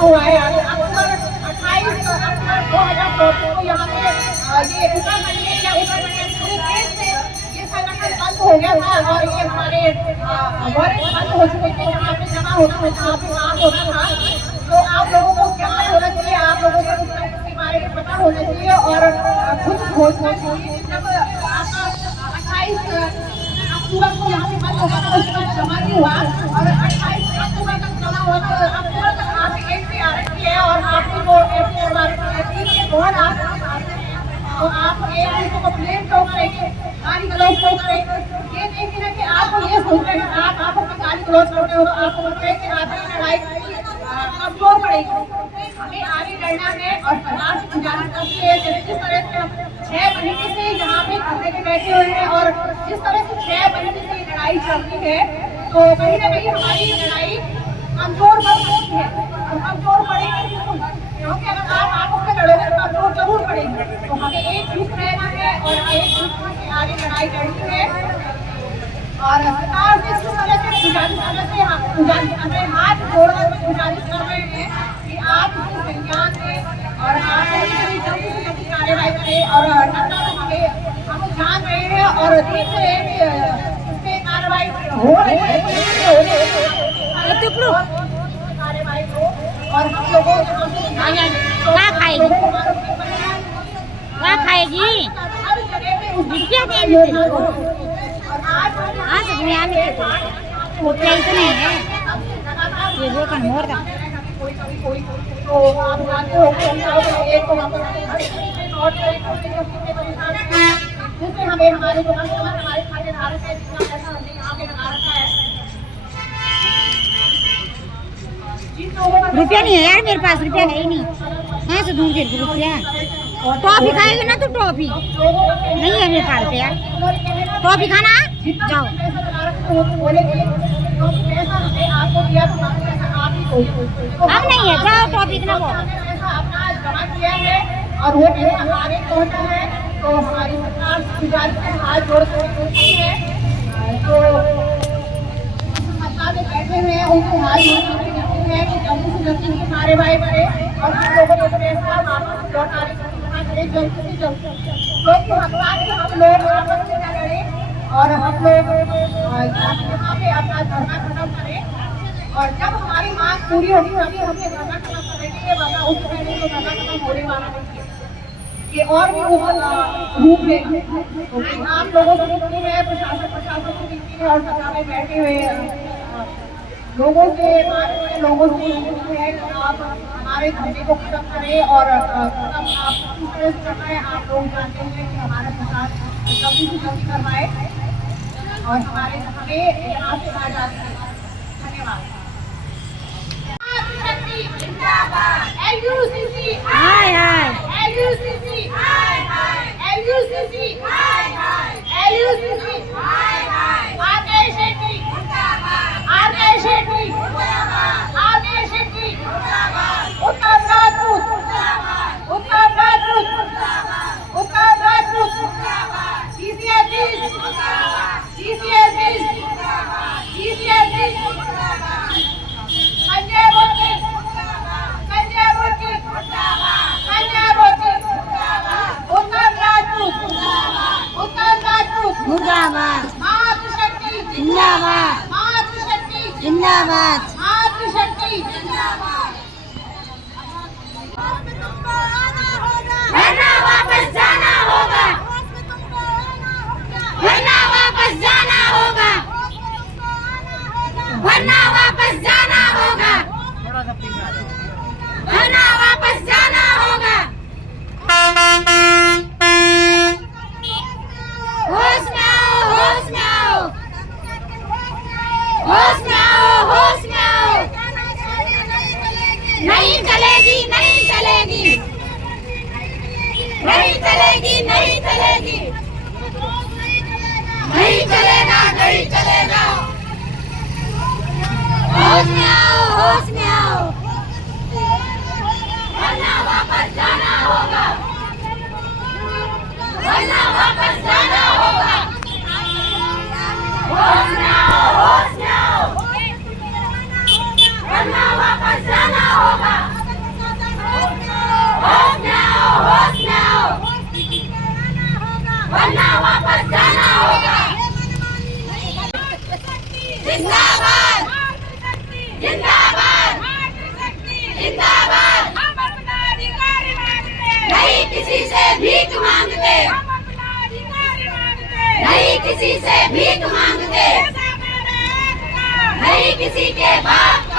हुआ है। अक्टूबर 28 को यहाँ पे ये उत्तराखंड में या उत्तराखंड पूरे देश में ये संगठन बंद हो गया था और ये हमारे वारंट बंद हो चुके थे, जहाँ पे जमा होना था, जहाँ पे काम होना था। तो आप लोगों को ज्ञान होना चाहिए, आप लोगों को इसके बारे में पता होना चाहिए और खुद सोचना चाहिए। जब आपका 28 अक्टूबर को यहाँ पे बंद होगा तो उसका जमा नहीं हुआ और 28 अक्टूबर तक जमा हुआ तो अक्टूबर तक आप एंट्री आ रखी है और आपकी जो एंट्री हमारे तो आप एक को कंप्लेंट क्यों करेंगे, गाली गलौज क्यों करेंगे? ये देखिए ना कि आपको ये सोच रहे हैं आप अपनी गाली गलौज करते हो तो आपको लगता है कि आपकी लड़ाई कमजोर पड़ेगी। हमें आगे लड़ना है और सरकार से गुजारिश करती है जिस तरह से हम 6 महीने से यहाँ पे धरने पे बैठे हुए हैं और जिस तरह से 6 महीने से लड़ाई चलती है तो कहीं ना कहीं हमारी लड़ाई कमजोर पड़ सकती है और कमजोर पड़ेगी बिल्कुल, क्योंकि अगर आप आपस में लड़ोगे तो कमजोर जरूर पड़ेगी। तो हमें एकजुट रहना है और एकजुट से आगे लड़ाई लड़नी है और सरकार से इस तरह से गुजारिश करने से हमें हाथ जोड़कर गुजारिश कर रहे हैं कि आप इसको संज्ञान दें और आप जल्दी से जल्दी कार्रवाई करें और हम जान रहे हैं और देख रहे हैं कि इस पे कार्रवाई हो रही है कार्रवाई हो और हम लोगों को खाएगी हर जगह पे रुपया देंगे हाँ सब में आने के रुपया ही तो नहीं है ये वो का मोर का तो आप जानते हो कि एक को जिससे हमें हमारे जो कस्टमर हमारे खातेदारों से जितना पैसा हमने यहाँ पे लगा रखा है। रुपया नहीं है यार मेरे पास, रुपया है ही नहीं। हाँ से दूर के रुपया टॉफी खाएगी ना तो टॉफी नहीं है मेरे पास यार। टॉफी खाना जाओ हम नहीं है जाओ टॉफी इतना बहुत अपना जमा किया है और वो हमारे पहुंचा है तो हमारी सरकार गुजारिश से हाथ जोड़ कर है तो सरकार में बैठे हुए हैं उनको हाथ जोड़ कर हैं कि जल्दी से जल्दी की कार्रवाई करें और हम लोगों को पैसा वापस लौटाने की घोषणा करें जल्द से जल्द, क्योंकि हम लोग आपस में न लड़े और हम लोग यहाँ पे अपना धरना खत्म करें और जब हमारी मांग पूरी होगी तभी हमें धरना खत्म करेंगे, ये वाला उससे पहले तो धरना खत्म होने वाला नहीं है। ये और भी रूप है क्योंकि आप लोगों से मिलती है प्रशासन से मिलती है और सभा में बैठे हुए लोगों से लोगों से है कि आप हमारे धरने को खत्म करें और खत्म आप किस तरह से करना है आप लोग जानते हैं कि हमारा सरकार जल्दी से जल्दी करवाए और हमें यहाँ से आ जाते हैं। धन्यवाद। LUCC हाय हाय LUCC हाय हाय LUCC हाय हाय LUCC हाय हाय आगे शेट्टी जिंदाबाद आगे शेट्टी जिंदाबाद आगे शेट्टी जिंदाबाद उत्तर राजपूत जिंदाबाद उत्तर राजपूत जिंदाबाद उत्तर राजपूत जिंदाबाद CCSD जिंदाबाद CCSD जिंदाबाद CCSD जिंदाबाद संजय बोटी संजय बोटी संजय बोटी उत्तर राजपूत मुर्दाबाद मातृशक्ति जिंदाबाद मातृशक्ति जिंदाबाद मातृशक्ति जिंदाबाद। वरना वापस जाना होगा वरना वापस जाना होगा वरना वापस जाना होगा वरना वापस जाना होगा। होश में आओ होश में आओ होश में आओ होश में आओ। नहीं चलेगी नहीं चलेगी नहीं चलेगी नहीं चलेगी नहीं चलेगा नहीं चलेगा। होश में आओ होश में आओ वरना वापस जाना होगा वरना वापस जाना होगा। होश में आओ वरना वापस जाना होगा। वरना वापस जाना होगा। जिंदाबाद जिंदाबाद जिंदाबाद। हम अपना अधिकार मांगते, नहीं किसी से भीख मांगते। हम अपना अधिकार मांगते, नहीं किसी से भीख मांगते। नहीं किसी के बाप